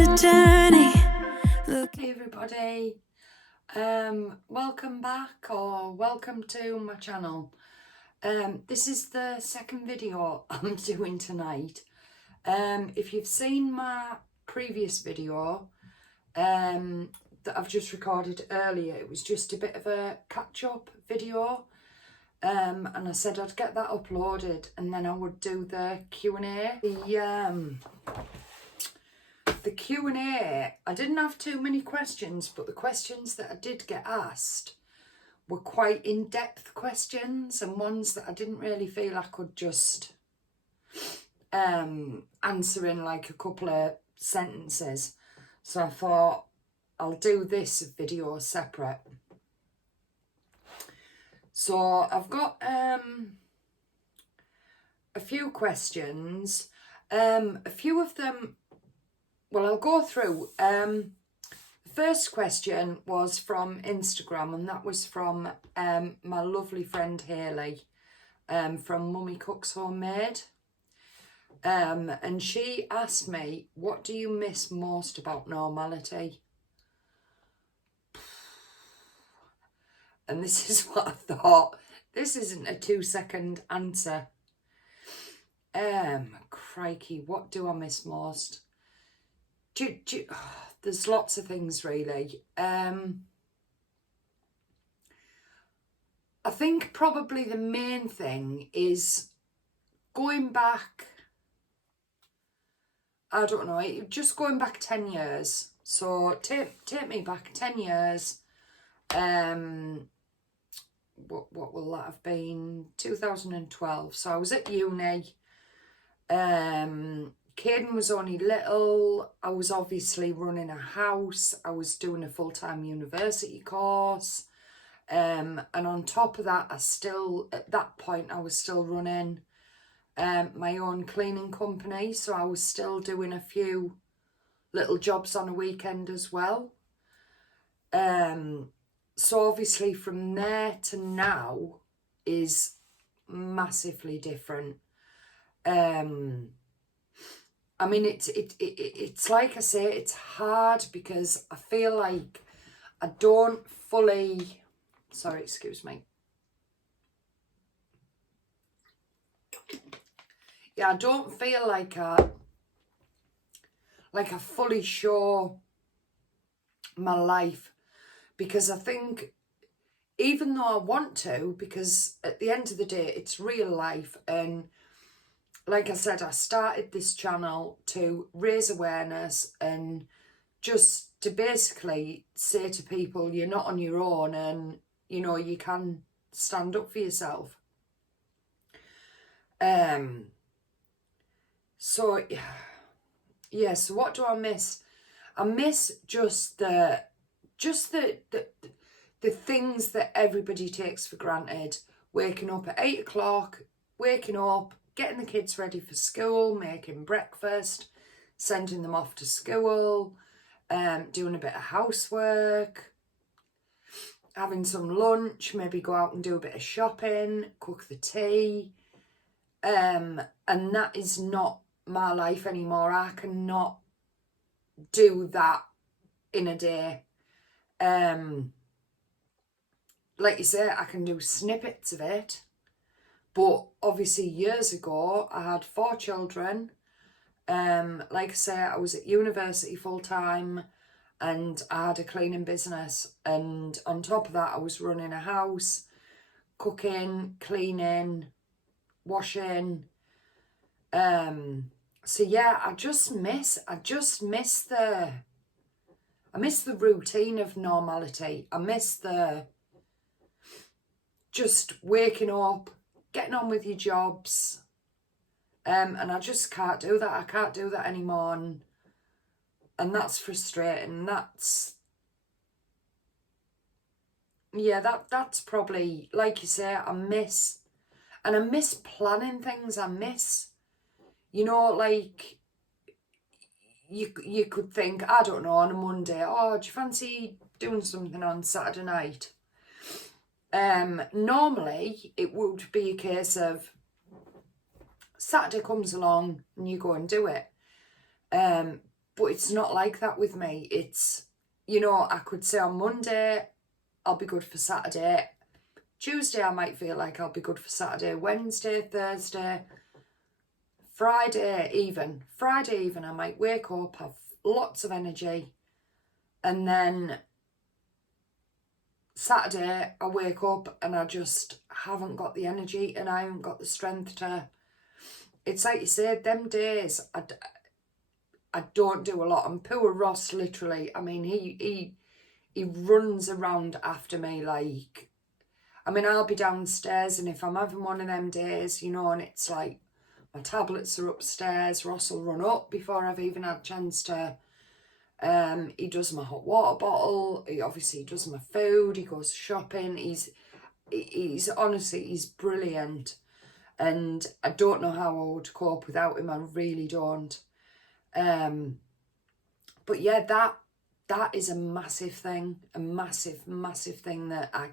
on a journey. Hey everybody, welcome back or welcome to my channel. This is the second video I'm doing tonight. If you've seen my previous video that I've just recorded earlier, it was just a bit of a catch-up video, and I said I'd get that uploaded and then I would do the Q&A. The Q&A, I didn't have too many questions, but the questions that I did get asked were quite in-depth questions and ones that I didn't really feel I could just answer in like a couple of sentences. So I thought I'll do this video separate. So I've got a few questions. A few of them, well, I'll go through. The first question was from Instagram, and that was from my lovely friend Hayley from Mummy Cooks Homemade. And she asked me, what do you miss most about normality? And this is what I thought. This isn't a 2-second answer. Crikey, what do I miss most? There's lots of things really. I think probably the main thing is going back, I don't know, just going back 10 years. So take me back 10 years. What will that have been? 2012. So I was at uni. Caden was only little. I was obviously running a house. I was doing a full-time university course. And on top of that, at that point, I was still running my own cleaning company. So I was still doing a few little jobs on a weekend as well. So obviously from there to now is massively different. I mean, it's like I say, it's hard because I feel like I don't fully, sorry, excuse me. Yeah, I don't feel like I fully show my life, because I think even though I want to, because at the end of the day, it's real life. And like I said, I started this channel to raise awareness and just to basically say to people, you're not on your own, and, you know, you can stand up for yourself. So, yeah, so what do I miss? I miss just the things that everybody takes for granted. Waking up at 8 o'clock, waking up, getting the kids ready for school, making breakfast, sending them off to school, doing a bit of housework, having some lunch, maybe go out and do a bit of shopping, cook the tea. And that is not my life anymore. I cannot do that in a day. Like you say, I can do snippets of it. But obviously years ago, I had 4 children. Like I say, I was at university full time and I had a cleaning business. And on top of that, I was running a house, cooking, cleaning, washing. So yeah, I miss the routine of normality. I miss the just waking up, getting on with your jobs. And I just can't do that. I can't do that anymore. And that's frustrating. That's probably, like you say, I miss planning things. I miss, you know, like you could think, I don't know, on a Monday, oh, do you fancy doing something on Saturday night? Normally it would be a case of Saturday comes along and you go and do it. But it's not like that with me. It's, you know, I could say on Monday, I'll be good for Saturday. Tuesday, I might feel like I'll be good for Saturday. Wednesday, Thursday, Friday even, I might wake up, have lots of energy, and then Saturday I wake up and I just haven't got the energy and I haven't got the strength to. It's like you said, them days I don't do a lot. And poor Ross, literally, I mean, he runs around after me like, I mean, I'll be downstairs, and if I'm having one of them days, you know, and it's like my tablets are upstairs, Ross will run up before I've even had a chance to. He does my hot water bottle. He obviously does my food. He goes shopping. He's honestly, he's brilliant, and I don't know how I would cope without him. I really don't. But yeah, that is a massive thing, a massive thing that I,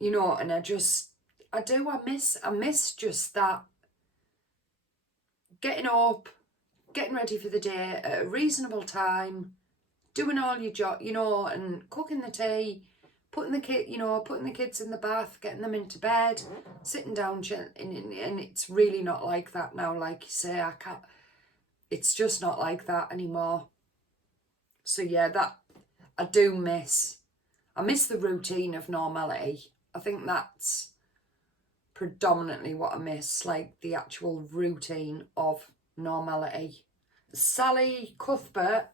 you know, and I miss just that, getting up, getting ready for the day at a reasonable time, doing all your job, you know, and cooking the tea, putting the kids in the bath, getting them into bed, sitting down, and it's really not like that now. Like you say, it's just not like that anymore. So yeah, that I do miss. I miss the routine of normality. I think that's predominantly what I miss, like the actual routine of normality. Sally Cuthbert,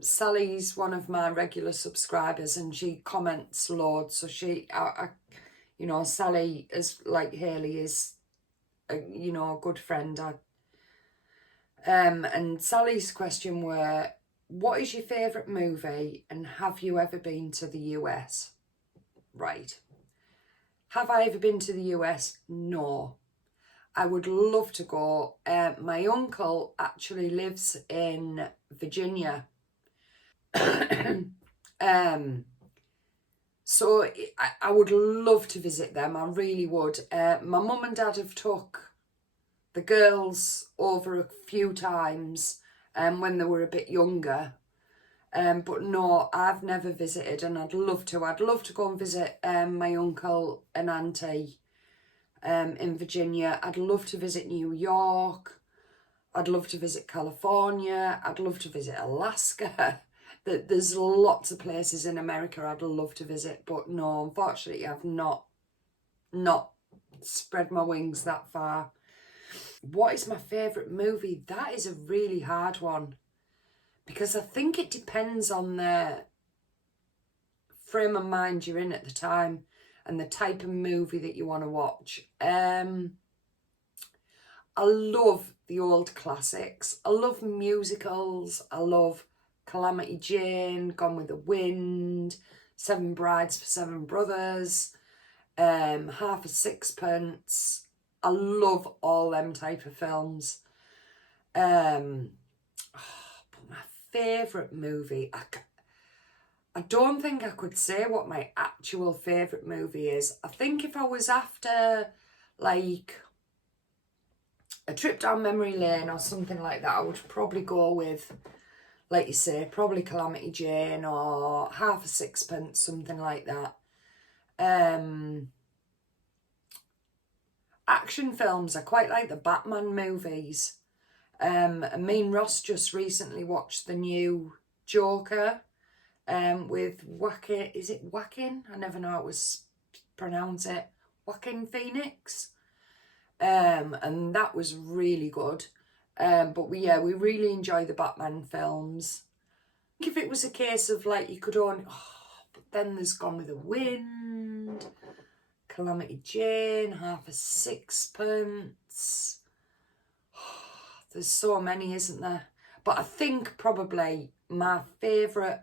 Sally's one of my regular subscribers, and she comments loads. So you know, Sally is like Hayley is, you know, a good friend. And Sally's question were, what is your favourite movie and have you ever been to the US? Right. Have I ever been to the US? No. I would love to go. My uncle actually lives in Virginia. So I would love to visit them. I really would. My mum and dad have took the girls over a few times when they were a bit younger. But no, I've never visited, and I'd love to. I'd love to go and visit my uncle and auntie in Virginia. I'd love to visit New York. I'd love to visit California. I'd love to visit Alaska. There's lots of places in America I'd love to visit, but no, unfortunately, I've not spread my wings that far. What is my favourite movie? That is a really hard one, because I think it depends on the frame of mind you're in at the time and the type of movie that you want to watch. I love the old classics. I love musicals. I love Calamity Jane, Gone with the Wind, Seven Brides for Seven Brothers, Half a Sixpence. I love all them type of films. But my favourite movie, I don't think I could say what my actual favourite movie is. I think if I was after like a trip down memory lane or something like that, I would probably go with, like you say, probably Calamity Jane or Half a Sixpence, something like that. Action films, I quite like the Batman movies. And me and Ross just recently watched the new Joker with Joaquin, is it Joaquin? I never know how to pronounce it. Joaquin Phoenix. And that was really good. But we really enjoy the Batman films. If it was a case of like you could only, but then there's Gone with the Wind, Calamity Jane, Half a Sixpence. There's so many, isn't there? But I think probably my favourite,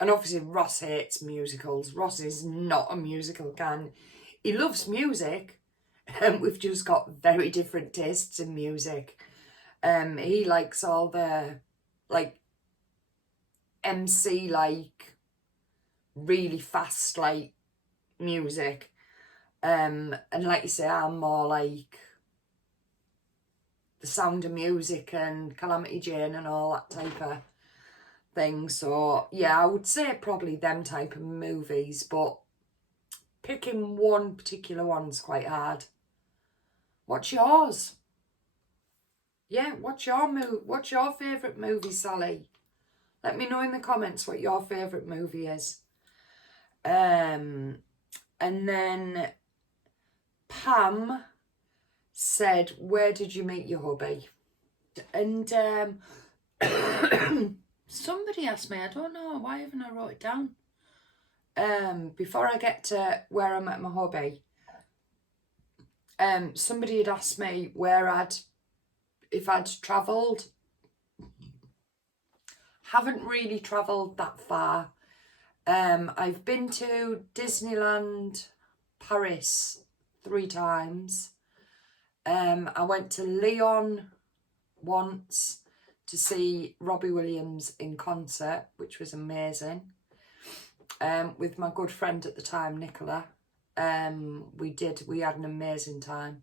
and obviously Ross hates musicals. Ross is not a musical fan. He loves music, and we've just got very different tastes in music. He likes all the like MC, like really fast like music. And like you say, I'm more like The Sound of Music and Calamity Jane and all that type of thing. So yeah, I would say probably them type of movies, but picking one particular one's quite hard. What's yours? Yeah, what's your favourite movie, Sally? Let me know in the comments what your favourite movie is. And then Pam said, where did you meet your hubby? And somebody asked me, I don't know, why haven't I wrote it down? Before I get to where I met my hubby, somebody had asked me if I'd travelled. Haven't really travelled that far. I've been to Disneyland Paris 3 times. I went to Lyon once to see Robbie Williams in concert, which was amazing. With my good friend at the time, Nicola. We had an amazing time.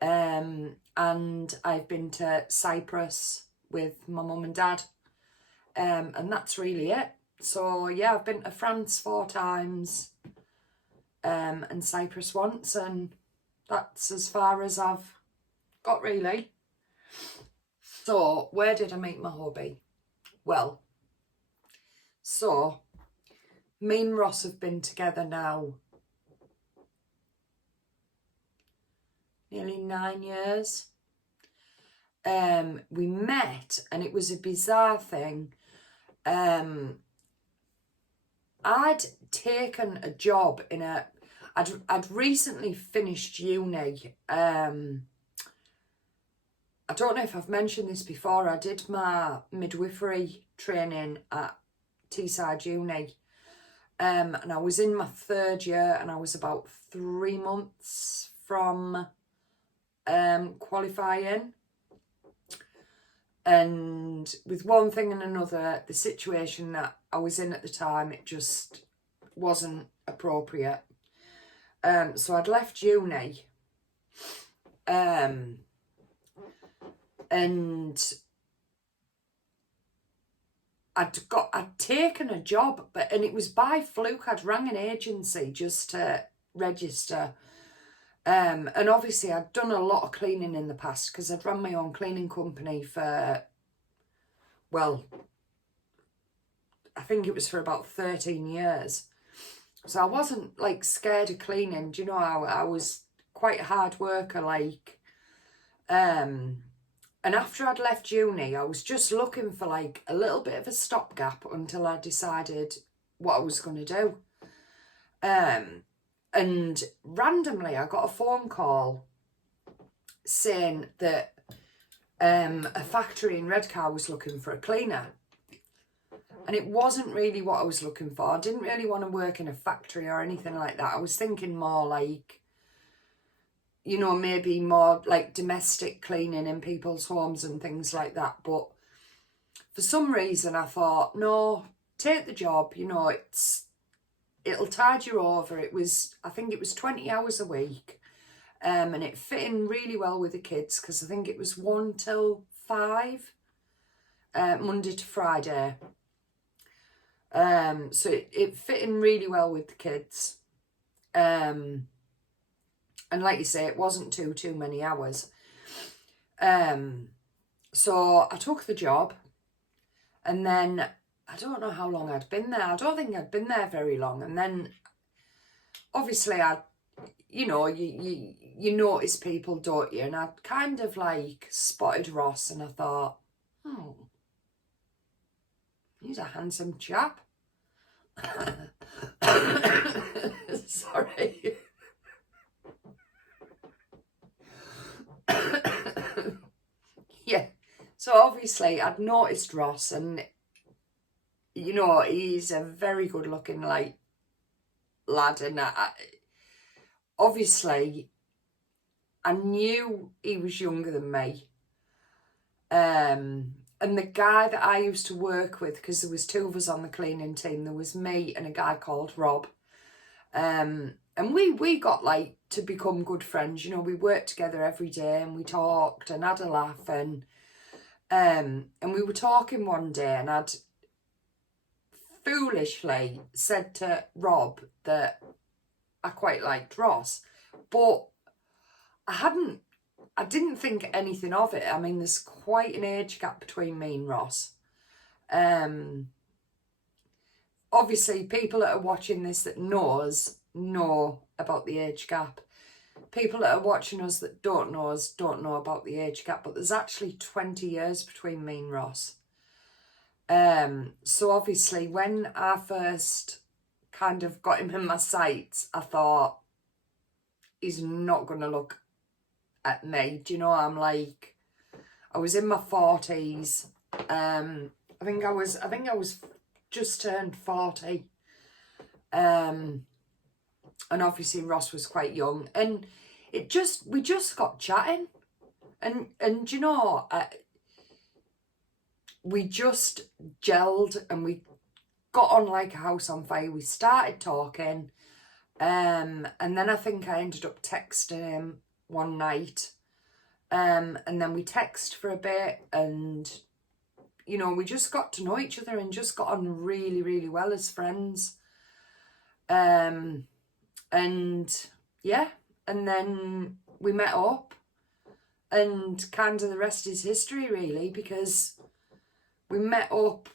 And I've been to Cyprus with my mum and dad. And that's really it. So yeah, I've been to France 4 times, and Cyprus once, and that's as far as I've got really. So where did I meet my hubby? Well, so me and Ross have been together now nearly 9 years. We met, and it was a bizarre thing. I'd taken a job I'd recently finished uni. I don't know if I've mentioned this before. I did my midwifery training at Teesside Uni. And I was in my 3rd year, and I was about 3 months from qualifying. And with one thing and another, the situation that I was in at the time, it just wasn't appropriate. So I'd left uni. And I'd taken a job, and it was by fluke. I'd rang an agency just to register. And obviously I'd done a lot of cleaning in the past, because I'd run my own cleaning company for, well, I think it was for about 13 years. So I wasn't like scared of cleaning. Do you know, I was quite a hard worker, like. And after I'd left uni, I was just looking for like a little bit of a stopgap until I decided what I was going to do. And randomly I got a phone call saying that a factory in Redcar was looking for a cleaner. And it wasn't really what I was looking for. I didn't really want to work in a factory or anything like that. I was thinking more like, you know, maybe more like domestic cleaning in people's homes and things like that. But for some reason I thought, no, take the job, you know, it'll tide you over. I think it was 20 hours a week. And it fit in really well with the kids, because I think it was 1 till 5, Monday to Friday. So it fit in really well with the kids. And like you say, it wasn't too many hours. So I took the job, and then I don't know how long I'd been there. I don't think I'd been there very long. And then obviously you notice people, don't you? And I'd kind of like spotted Ross, and I thought, oh, he's a handsome chap. Sorry. Yeah. So obviously I'd noticed Ross, and you know, he's a very good looking like lad, and obviously I knew he was younger than me. And the guy that I used to work with, because there was 2 of us on the cleaning team, there was me and a guy called Rob. And we got like to become good friends. You know, we worked together every day and we talked and had a laugh, and we were talking one day, and I'd foolishly said to Rob that I quite liked Ross, but I didn't think anything of it. I mean, there's quite an age gap between me and Ross. Obviously, people that are watching this that know about the age gap. People that are watching us that don't know us don't know about the age gap, but there's actually 20 years between me and Ross. So obviously, when I first kind of got him in my sights, I thought, he's not going to look at me. Do you know, I'm like, I was in my 40s. I think I was just turned 40. And obviously Ross was quite young, and we just got chatting, and you know, we just gelled, and we got on like a house on fire. We started talking, and then I think I ended up texting him one night, and then we texted for a bit, and you know, we just got to know each other and just got on really, really well as friends. And yeah, and then we met up, and kind of the rest is history, really, because we met up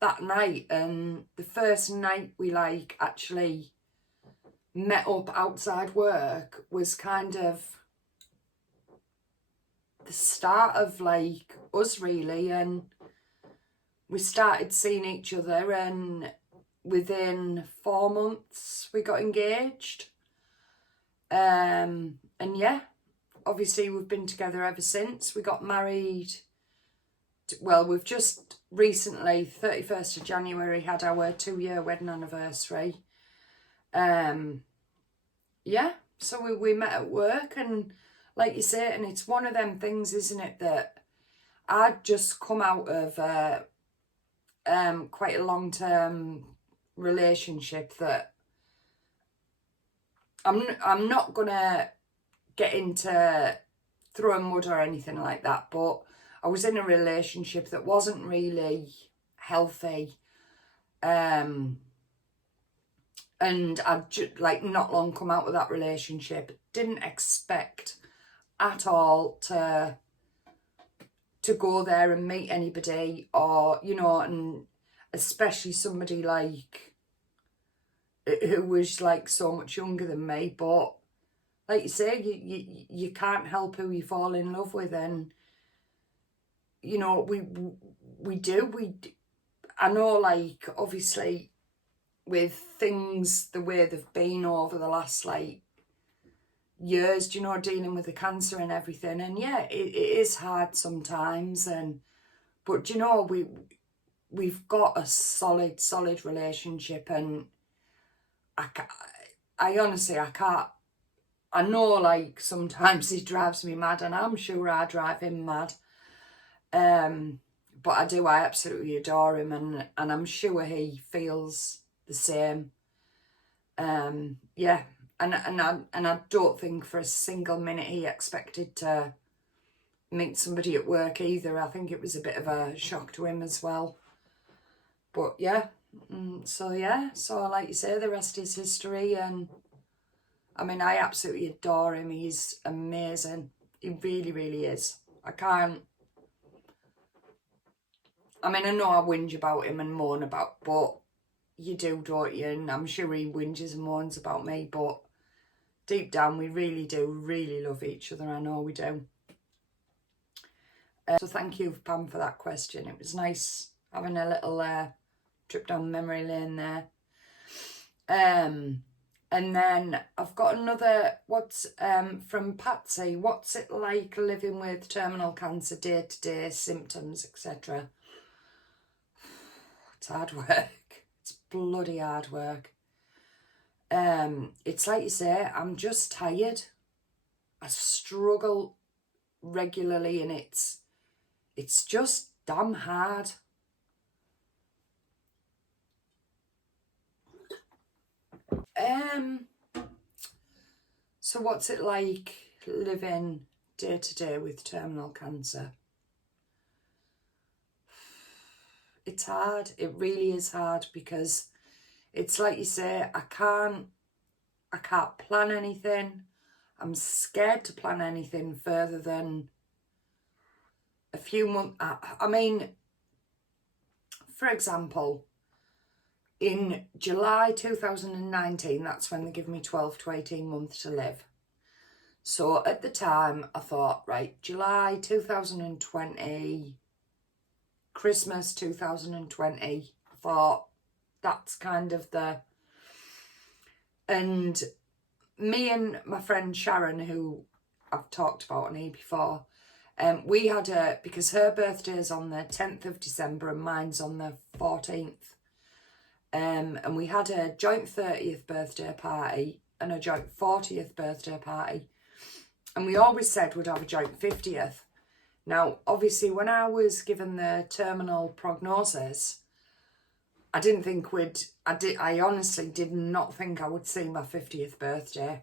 that night, and the first night we like actually met up outside work was kind of the start of like us, really, and we started seeing each other, and within 4 months we got engaged. And yeah, obviously we've been together ever since. We got married, well, we've just recently, 31st of January, had our 2-year wedding anniversary. Yeah, so we met at work, and like you say, and it's one of them things, isn't it, that I'd just come out of quite a long-term relationship that I'm not gonna get into throwing mud or anything like that, but I was in a relationship that wasn't really healthy, and I'd like not long come out of that relationship. Didn't expect at all to go there and meet anybody, or you know, and especially somebody like who was like so much younger than me. But like you say, you can't help who you fall in love with, and you know, we do. I know, like, obviously with things the way they've been over the last like years, you know, dealing with the cancer and everything, and yeah, it is hard sometimes, and but you know, we've got a solid relationship, and I honestly, I can't. I know, like, sometimes he drives me mad, and I'm sure I drive him mad. But I absolutely adore him, and I'm sure he feels the same. Yeah, and I don't think for a single minute he expected to meet somebody at work either. I think it was a bit of a shock to him as well. But yeah, so like you say, the rest is history, and I mean, I absolutely adore him. He's amazing. He really, really is. I mean, I know I whinge about him and moan about, but you do, don't you? And I'm sure he whinges and moans about me, but deep down, we really do really love each other. I know we do. So thank you, Pam, for that question. It was nice having a little trip down memory lane there. And then I've got another, what's from Patsy. What's it like living with terminal cancer, day-to-day symptoms, etc.? It's hard work. It's bloody hard work. It's like you say, I'm just tired. I struggle regularly, and it's just damn hard. So what's it like living day to day with terminal cancer? It's hard. It really is hard, because it's like you say, I can't plan anything. I'm scared to plan anything further than a few months. I mean, for example, in July 2019, that's when they give me 12 to 18 months to live. So at the time, I thought, right, July 2020, Christmas 2020, I thought that's kind of the... And me and my friend Sharon, who I've talked about on here before, we had because her birthday is on the 10th of December and mine's on the 14th. And we had a joint 30th birthday party and a joint 40th birthday party. And we always said we'd have a joint 50th. Now, obviously, when I was given the terminal prognosis, I didn't think I honestly did not think I would see my 50th birthday.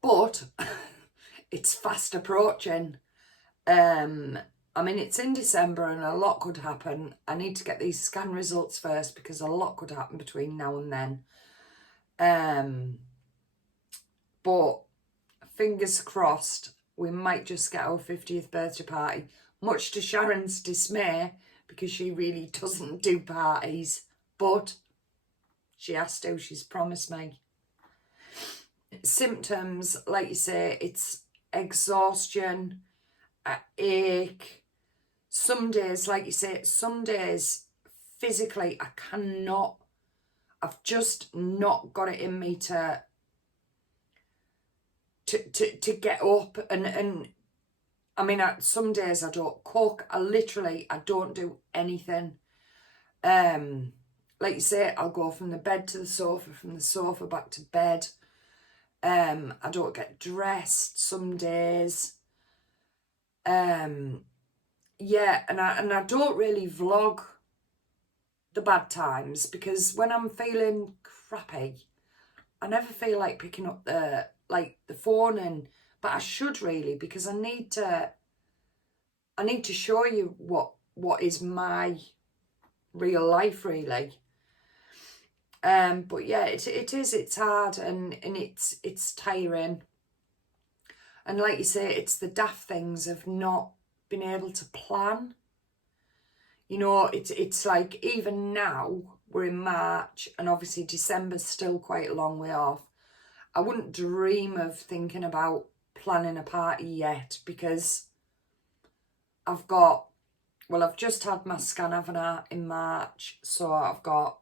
But it's fast approaching. I mean, it's in December and a lot could happen. I need to get these scan results first, because a lot could happen between now and then. But fingers crossed, we might just get our 50th birthday party, much to Sharon's dismay, because she really doesn't do parties. But she has to, she's promised me. Symptoms, like you say, it's exhaustion, ache. Some days, like you say, some days physically I cannot, I've just not got it in me to get up, and I mean, some days I don't cook. I don't do anything. Like you say, I'll go from the bed to the sofa, from the sofa back to bed. I don't get dressed some days. Yeah, and I don't really vlog the bad times, because when I'm feeling crappy, I never feel like picking up the phone, but I should really, because I need to show you what is my real life, really. But yeah, it's hard, and it's tiring. And like you say, it's the daft things of not being able to plan. You know, it's like, even now, we're in March, and obviously December's still quite a long way off. I wouldn't dream of thinking about planning a party yet, because I've just had my scan, haven't I, in March. So I've got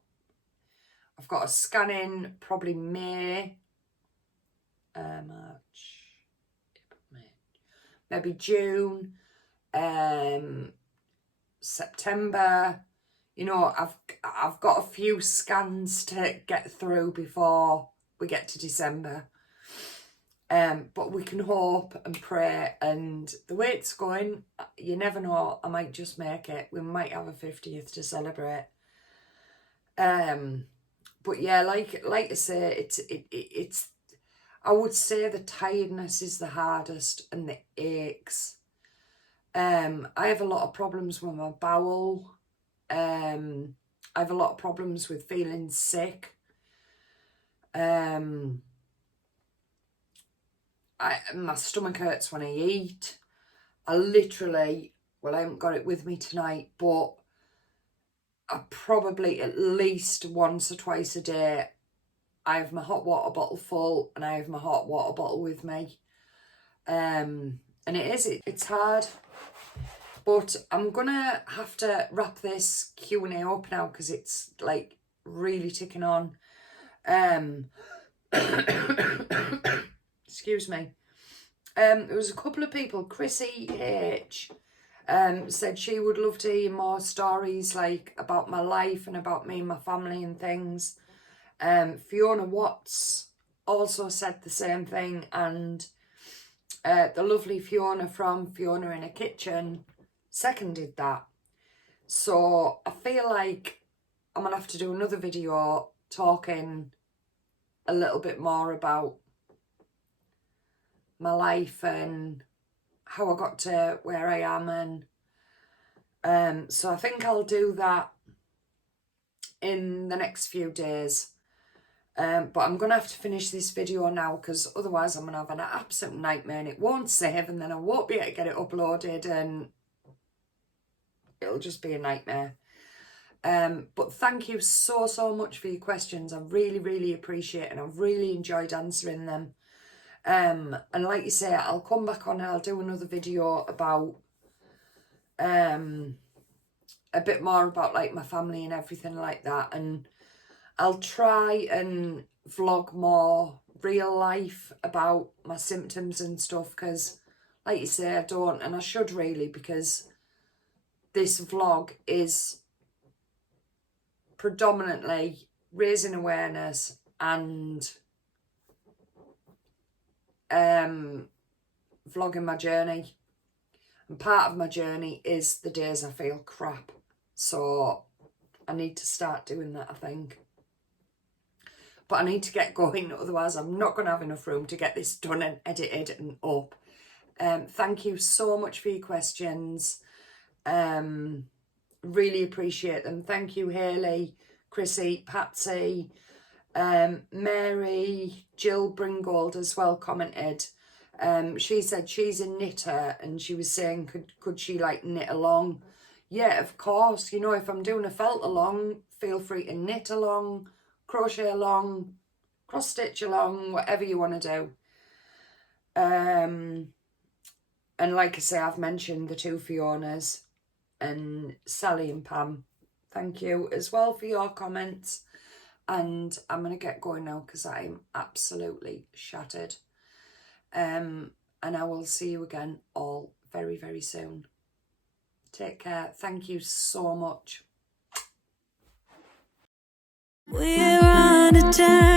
a scan in probably May, March, May, maybe June, September. You know, I've got a few scans to get through before we get to December. But we can hope and pray, and the way it's going, you never know, I might just make it. We might have a 50th to celebrate. But yeah, like I say, it's I would say the tiredness is the hardest, and the aches. I have a lot of problems with my bowel. I have a lot of problems with feeling sick. My stomach hurts when I eat. I literally, well, I haven't got it with me tonight, but I probably at least once or twice a day, I have my hot water bottle full, and I have my hot water bottle with me. And it's hard. But I'm gonna have to wrap this Q&A up now, because it's like really ticking on. Excuse me. There was a couple of people. Chrissy H said she would love to hear more stories, like about my life and about me and my family and things. Fiona Watts also said the same thing, and the lovely Fiona from Fiona in a Kitchen seconded that. So I feel like I'm gonna have to do another video talking a little bit more about my life and how I got to where I am. And so I think I'll do that in the next few days. But I'm going to have to finish this video now, because otherwise I'm going to have an absolute nightmare and it won't save, and then I won't be able to get it uploaded and it'll just be a nightmare. But thank you so much for your questions. I really appreciate it, and I've really enjoyed answering them. And like you say, I'll come back on and I'll do another video about a bit more about like my family and everything like that, and I'll try and vlog more real life about my symptoms and stuff, because like you say, I don't, and I should really, because this vlog is predominantly raising awareness and vlogging my journey. And part of my journey is the days I feel crap. So I need to start doing that, I think. But I need to get going, otherwise I'm not going to have enough room to get this done and edited and up. Thank you so much for your questions. Really appreciate them. Thank you, Hayley, Chrissy, Patsy, Mary, Jill Bringold as well commented. She said she's a knitter, and she was saying could she like knit along. Yeah, of course. You know, if I'm doing a felt along, feel free to knit along, crochet along, cross stitch along, whatever you want to do. And like I say, I've mentioned the two Fionas and Sally and Pam. Thank you as well for your comments. And I'm going to get going now because I'm absolutely shattered. And I will see you again all very soon. Take care. Thank you so much. We're on a time.